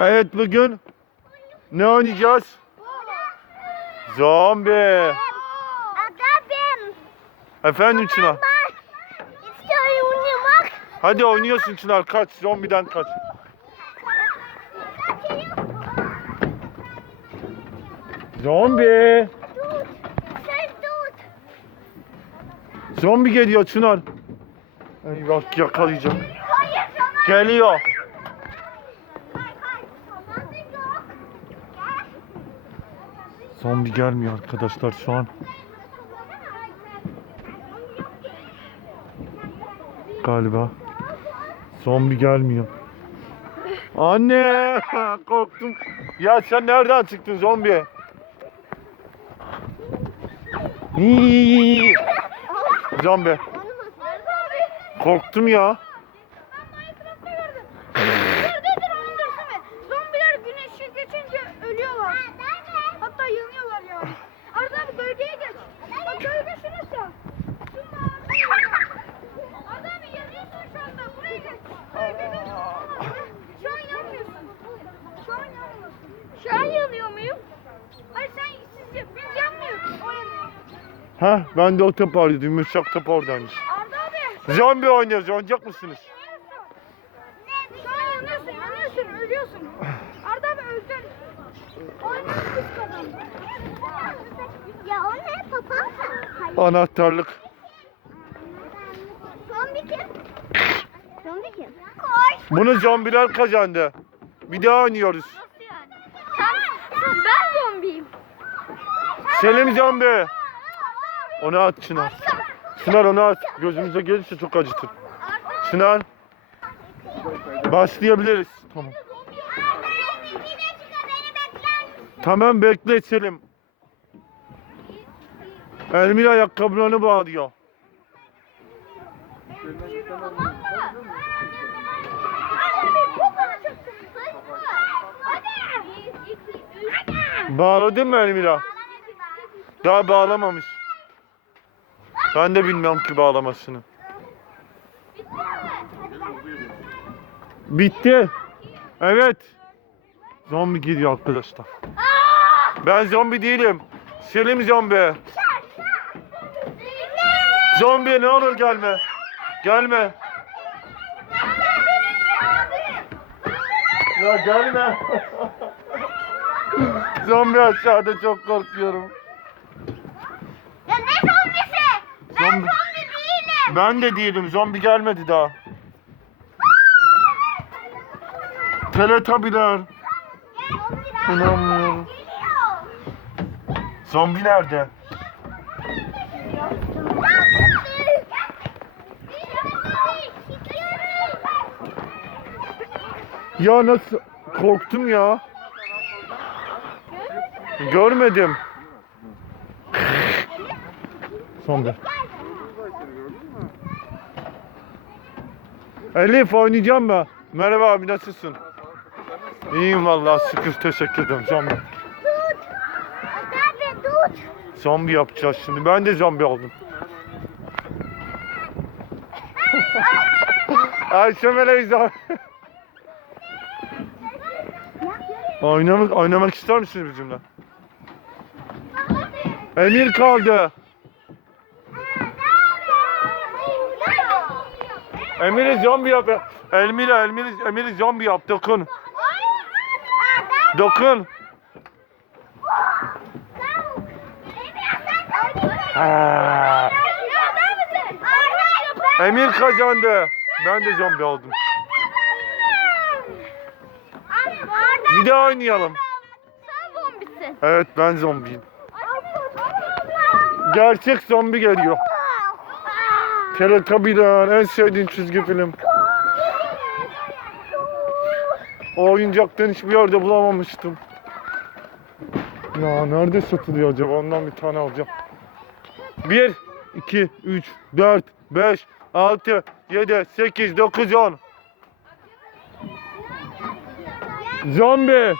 Evet bugün ne oynayacağız? Zombi. Adabim. Efendim Çınar. Hadi oynuyorsun Çınar kaç. Zombiden kaç. Zombi. Zombi geliyor Çınar. Eyvah sana. Geliyor. Hayır hayır. Sana da yok. Gel. Zombi gelmiyor arkadaşlar şu an. Galiba. Zombi gelmiyor. Anne korktum. Ya sen nereden çıktın zombi? Zombi. Korktum ya. Nerededir onun resmi? Zombiler güneşi geçince ölüyorlar. Hatta yanıyorlar ya. Arda abi gölgeye geç. Bak gölge şurası. Arda abi yanıyorsun şu anda. Buraya geç. Gölge geç. Şu an yanmıyorsun. Şu an yanmıyorsun. Şu an yanıyor muyum? Hayır sen siz biz yanmıyoruz. O yanıyor. Ha ben de o top arıyordum. Yumuşak top oradaymış. Arda abi. Zombi oynuyoruz. Oynayacak mısınız? An yanıyorsun, yanıyorsun, ölüyorsun. Arda abi öldün. Kız kazandı. Ya o ne papağan mı? Anahtarlık. Zombi kim? Zombi kim? Koş. Bunu zombiler kazandı. Bir daha oynuyoruz. Sen, ben zombiyim. Selim zombi. Onu at Çınar. Çınar onu at. Gözümüze gelirse çok acıtır. Çınar. Başlayabiliriz. Tamam. Tamam bekle Selim. Elmir ayakkabılarını bağlıyor. Bağladın mı Elmira? Daha bağlamamış. Ben de bilmiyorum ki bağlamasını. Bitti. Evet. Zombi geliyor arkadaşlar. Ben zombi değilim. Selim zombi. Zombi ne olur gelme. Gelme. Ya gelme. zombi aşağıda çok korkuyorum. Ya ne zombisi? Ben Zombi. zombi değilim. Ben de değilim. Zombi gelmedi daha. Teletabiler. İnanmıyorum. Zombi nerede? Ya nasıl? Korktum ya. Görmedim. Zombi. Elif oynayacağım mı? Merhaba abi nasılsın? İyiyim vallahi şükür teşekkür ederim zombi. Tut. Abi tut. Zombi yapacağız şimdi. Ben de zombi oldum. Ayşe Meleği zombi. oynamak, oynamak ister misiniz bizimle? Emir kaldı. Emir'i zombi yap. Elmira, Elmir'i, Emir'i zombi yap. Dokun. Dokun. Emir kazandı. Ben de zombi oldum. Bir daha oynayalım. Sen zombisin. Evet ben zombiyim. Gerçek zombi geliyor. Teletabiler en sevdiğim çizgi film. O oyuncaktan hiçbir yerde bulamamıştım. Ya nerede satılıyor acaba? Ondan bir tane alacağım. 1, 2, 3, 4, 5, 6, 7, 8, 9, 10. Zombi.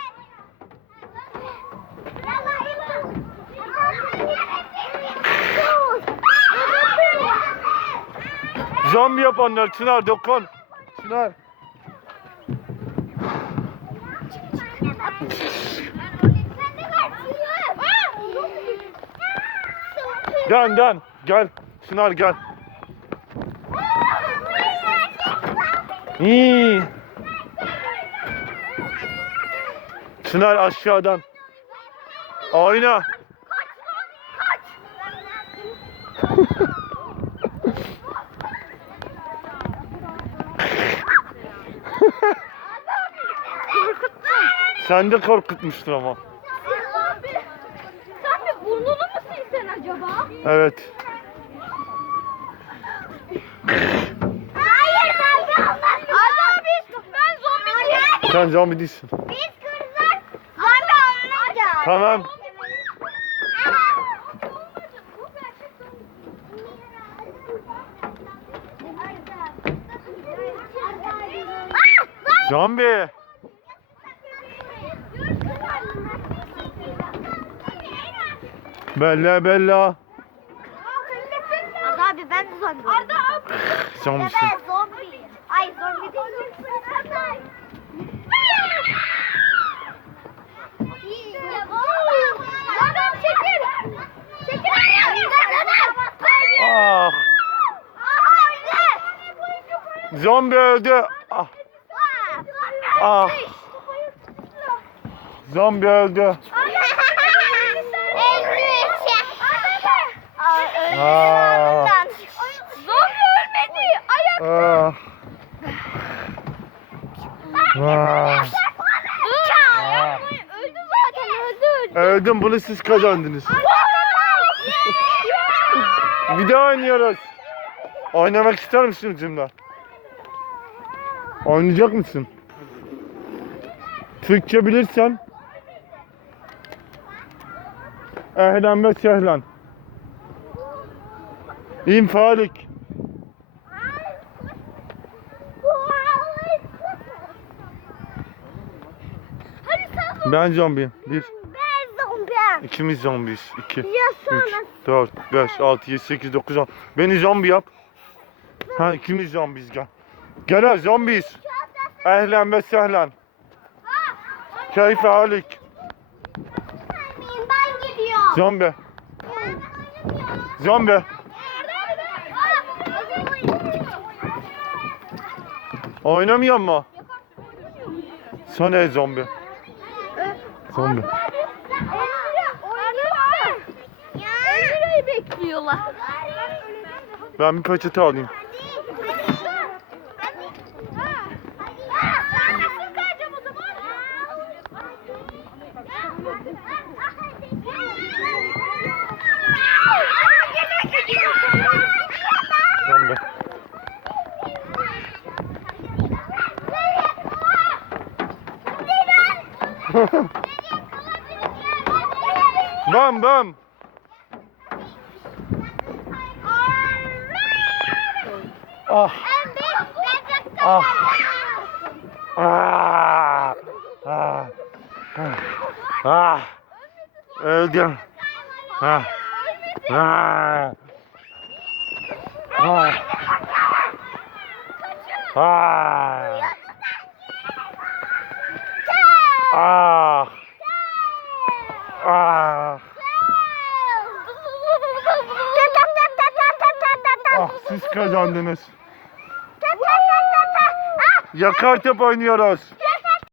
Cam yapanlar Çınar dokan. Çınar. Dön dön. Gel. Çınar gel. İyi. Çınar aşağıdan. Oyna. Sen de korkutmuştur ama. Abi. Sen de burnunu mu silsen acaba? Evet. Hayır ben kalmadım. Arda abi ben zombi değilim. Sen zombi değilsin. Biz kızlar zombi olmayacağız. Tamam. Zombi. Bella bella. Arda abi ben de zombi Arda abi. Zombisin. Ben zombi. Ay zombi değil. Adam çekil. Çekil. Ah. Zombi öldü. Ah. Ah. Zombi öldü. Aa. Zombi ölmedi. Ayak. Ah. Ah. Aa, Öldü zaten öldü. Öldüm bunu siz kazandınız. Bir daha oynuyoruz. Oynamak ister misin bizimle? Oynayacak mısın? Türkçe bilirsen Ehlen ve sehlen İnfalik Ben zombiyim. Bir, Ben zombi. ikimiz zombiyiz. İki, Ya üç, dört, beş, altı, yedi, sekiz, dokuz, on. Beni zombi yap. Ha ikimiz zombiyiz gel. Gel zombiyiz. Ehlen ve sehlen. Keyfe halik. ben gidiyorum. Zombi. Zombi. Oynamıyor mu? Sana zombi. Zombi. lirayı bekliyorlar. Ben bir peçete alayım. Zombi. Bam bam. Ah. Ah. Ah. Ah. Ah. Ah. Öldüm. Ah. Ah. Ah. Ah. Ah. Ah. Ah siz kazandınız. Yakar top oynuyoruz.